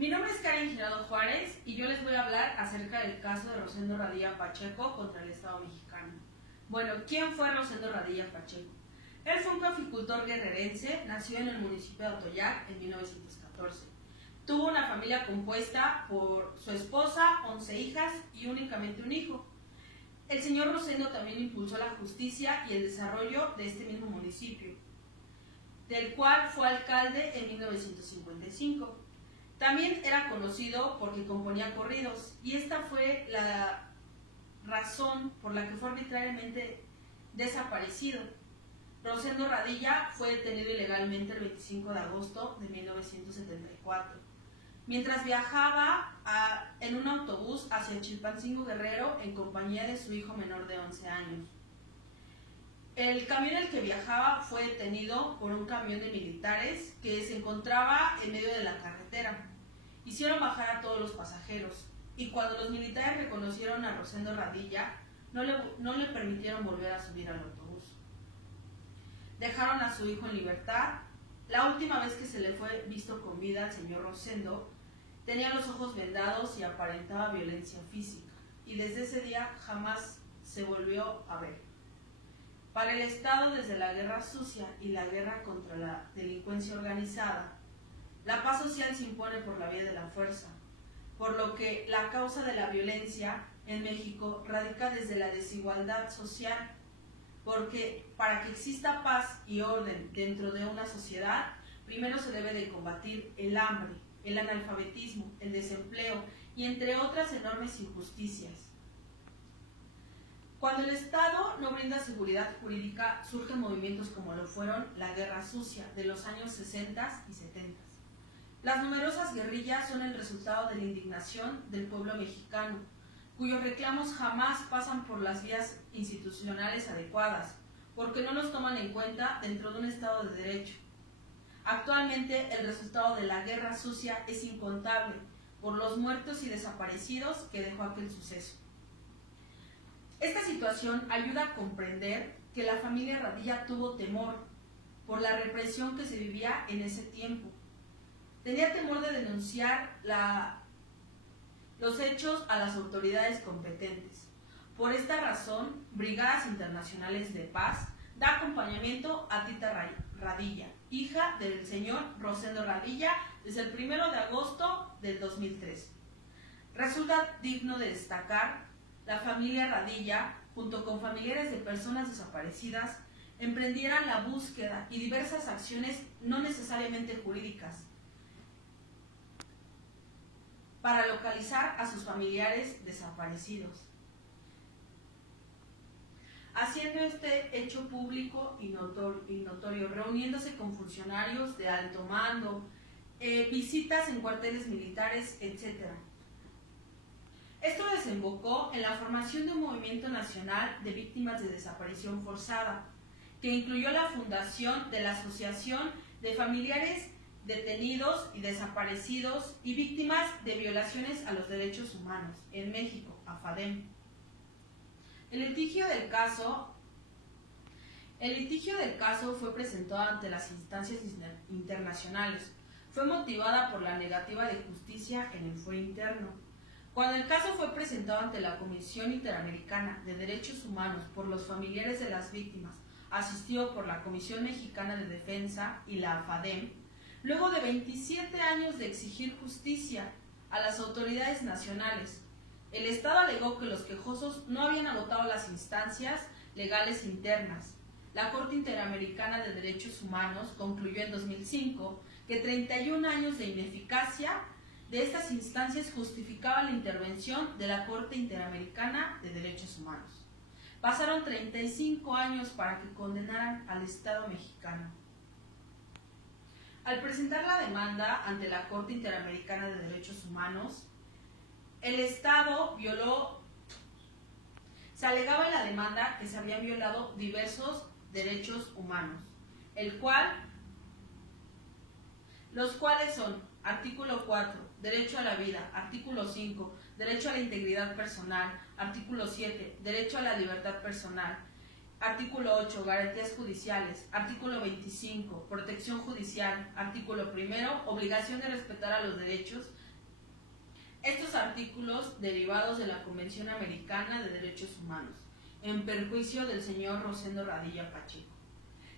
Mi nombre es Karen Girado Juárez y yo les voy a hablar acerca del caso de Rosendo Radilla Pacheco contra el Estado mexicano. Bueno, ¿quién fue Rosendo Radilla Pacheco? Él fue un caficultor guerrerense, nació en el municipio de Atoyac en 1914. Tuvo una familia compuesta por su esposa, 11 hijas y únicamente un hijo. El señor Rosendo también impulsó la justicia y el desarrollo de este mismo municipio, del cual fue alcalde en 1955. También era conocido porque componía corridos, y esta fue la razón por la que fue arbitrariamente desaparecido. Rosendo Radilla fue detenido ilegalmente el 25 de agosto de 1974, mientras viajaba en un autobús hacia Chilpancingo Guerrero en compañía de su hijo menor de 11 años. El camión en el que viajaba fue detenido por un camión de militares que se encontraba en medio de la carretera. Hicieron bajar a todos los pasajeros, y cuando los militares reconocieron a Rosendo Radilla, no le permitieron volver a subir al autobús. Dejaron a su hijo en libertad. La última vez que se le fue visto con vida al señor Rosendo, tenía los ojos vendados y aparentaba violencia física, y desde ese día jamás se volvió a ver. Para el Estado, desde la guerra sucia y la guerra contra la delincuencia organizada, la paz social se impone por la vía de la fuerza, por lo que la causa de la violencia en México radica desde la desigualdad social, porque para que exista paz y orden dentro de una sociedad, primero se debe de combatir el hambre, el analfabetismo, el desempleo y entre otras enormes injusticias. Cuando el Estado no brinda seguridad jurídica, surgen movimientos como lo fueron la Guerra Sucia de los años 60 y 70. Las numerosas guerrillas son el resultado de la indignación del pueblo mexicano, cuyos reclamos jamás pasan por las vías institucionales adecuadas, porque no los toman en cuenta dentro de un Estado de Derecho. Actualmente el resultado de la Guerra Sucia es incontable por los muertos y desaparecidos que dejó aquel suceso. Esta situación ayuda a comprender que la familia Radilla tuvo temor por la represión que se vivía en ese tiempo. Tenía temor de denunciar los hechos a las autoridades competentes. Por esta razón, Brigadas Internacionales de Paz da acompañamiento a Tita Radilla, hija del señor Rosendo Radilla, desde el 1 de agosto del 2003. Resulta digno de destacar la familia Radilla, junto con familiares de personas desaparecidas, emprendieran la búsqueda y diversas acciones no necesariamente jurídicas para localizar a sus familiares desaparecidos, haciendo este hecho público y notorio, reuniéndose con funcionarios de alto mando, visitas en cuarteles militares, etc. Esto desembocó en la formación de un movimiento nacional de víctimas de desaparición forzada, que incluyó la fundación de la Asociación de Familiares Detenidos y Desaparecidos y Víctimas de Violaciones a los Derechos Humanos en México, AFADEM. El litigio del caso fue presentado ante las instancias internacionales. Fue motivada por la negativa de justicia en el fuero interno. Cuando el caso fue presentado ante la Comisión Interamericana de Derechos Humanos por los familiares de las víctimas, asistido por la Comisión Mexicana de Defensa y la AFADEM, luego de 27 años de exigir justicia a las autoridades nacionales, el Estado alegó que los quejosos no habían agotado las instancias legales internas. La Corte Interamericana de Derechos Humanos concluyó en 2005 que 31 años de ineficacia de estas instancias justificaba la intervención de la Corte Interamericana de Derechos Humanos. Pasaron 35 años para que condenaran al Estado mexicano. Al presentar la demanda ante la Corte Interamericana de Derechos Humanos, el Estado se alegaba en la demanda que se habían violado diversos derechos humanos, los cuales son: artículo 4, derecho a la vida; artículo 5, derecho a la integridad personal; artículo 7, derecho a la libertad personal; artículo 8, garantías judiciales; artículo 25, protección judicial; artículo 1, obligación de respetar a los derechos Estos artículos derivados de la Convención Americana de Derechos Humanos, en perjuicio del señor Rosendo Radilla Pacheco.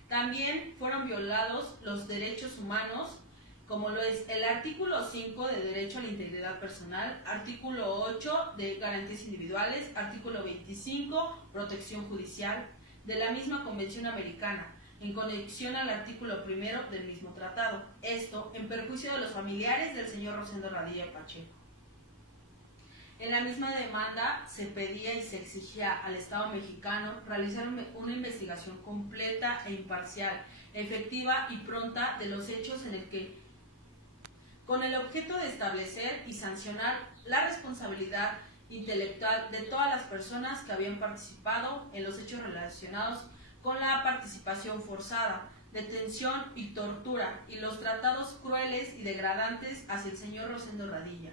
También fueron violados los derechos humanos, como lo es el artículo 5 de derecho a la integridad personal, artículo 8 de garantías individuales, artículo 25, protección judicial, de la misma Convención Americana, en conexión al artículo 1 del mismo tratado. Esto en perjuicio de los familiares del señor Rosendo Radilla Pacheco. En la misma demanda se pedía y se exigía al Estado mexicano realizar una investigación completa e imparcial, efectiva y pronta de los hechos en el que, con el objeto de establecer y sancionar la responsabilidad intelectual de todas las personas que habían participado en los hechos relacionados con la participación forzada, detención y tortura y los tratados crueles y degradantes hacia el señor Rosendo Radilla.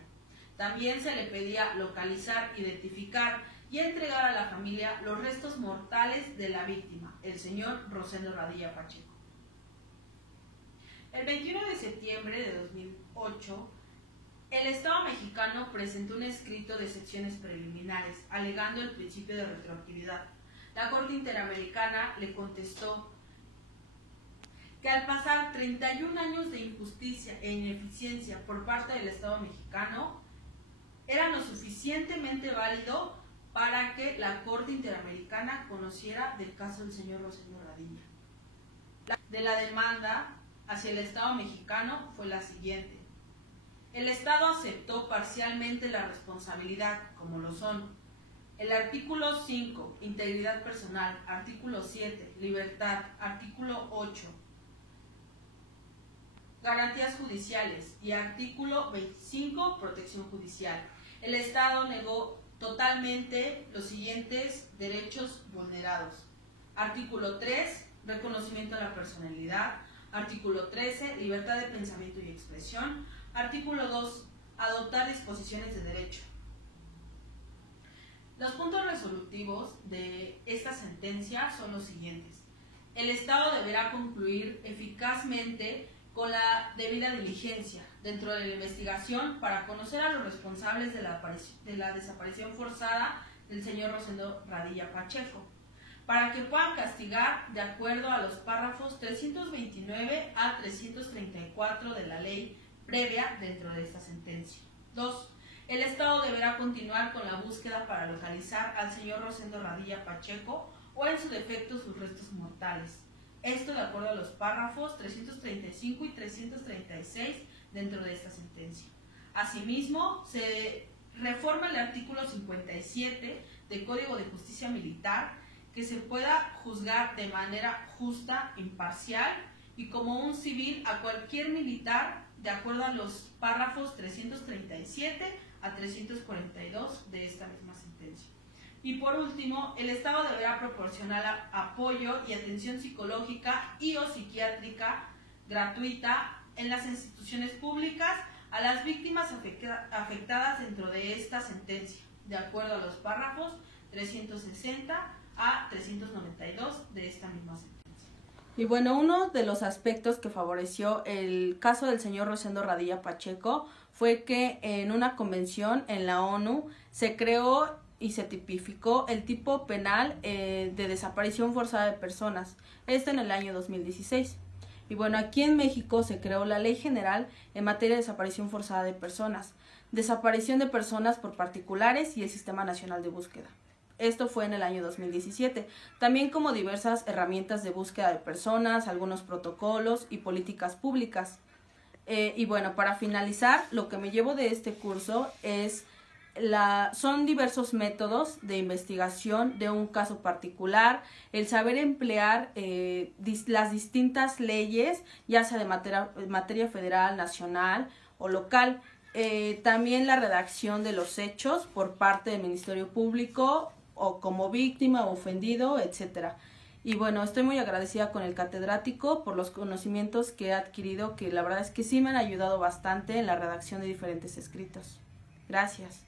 También se le pedía localizar, identificar y entregar a la familia los restos mortales de la víctima, el señor Rosendo Radilla Pacheco. El 21 de septiembre de 2008, el Estado mexicano presentó un escrito de secciones preliminares, alegando el principio de retroactividad. La Corte Interamericana le contestó que al pasar 31 años de injusticia e ineficiencia por parte del Estado mexicano, era lo suficientemente válido para que la Corte Interamericana conociera del caso del señor Rosendo Radilla. De la demanda hacia el Estado mexicano fue la siguiente. El Estado aceptó parcialmente la responsabilidad, como lo son el artículo 5, integridad personal, artículo 7, libertad, artículo 8, garantías judiciales y artículo 25, protección judicial. El Estado negó totalmente los siguientes derechos vulnerados. Artículo 3, reconocimiento de la personalidad. Artículo 13, libertad de pensamiento y expresión. Artículo 2, adoptar disposiciones de derecho. Los puntos resolutivos de esta sentencia son los siguientes. El Estado deberá concluir eficazmente con la debida diligencia dentro de la investigación para conocer a los responsables de la desaparición forzada del señor Rosendo Radilla Pacheco, para que puedan castigar de acuerdo a los párrafos 329 a 334 de la ley previa dentro de esta sentencia. 2. El Estado deberá continuar con la búsqueda para localizar al señor Rosendo Radilla Pacheco o en su defecto sus restos mortales. Esto de acuerdo a los párrafos 335 y 336 dentro de esta sentencia. Asimismo, se reforma el artículo 57 del Código de Justicia Militar, que se pueda juzgar de manera justa, imparcial y como un civil a cualquier militar de acuerdo a los párrafos 337 a 342 de esta misma sentencia. Y por último, el Estado deberá proporcionar apoyo y atención psicológica y o psiquiátrica gratuita en las instituciones públicas a las víctimas afectadas dentro de esta sentencia, de acuerdo a los párrafos 360 a 392 de esta misma sentencia. Y bueno, uno de los aspectos que favoreció el caso del señor Rosendo Radilla Pacheco fue que en una convención en la ONU se creó y se tipificó el tipo penal de desaparición forzada de personas, esto en el año 2016. Y bueno, aquí en México se creó la Ley General en materia de desaparición forzada de personas, desaparición de personas por particulares y el Sistema Nacional de Búsqueda. Esto fue en el año 2017, también como diversas herramientas de búsqueda de personas, algunos protocolos y políticas públicas. Y bueno, para finalizar, lo que me llevo de este curso es son diversos métodos de investigación de un caso particular, el saber emplear las distintas leyes, ya sea de materia federal, nacional o local, también la redacción de los hechos por parte del Ministerio Público o como víctima o ofendido, etcétera. Y bueno, estoy muy agradecida con el catedrático por los conocimientos que he adquirido, que la verdad es que sí me han ayudado bastante en la redacción de diferentes escritos. Gracias.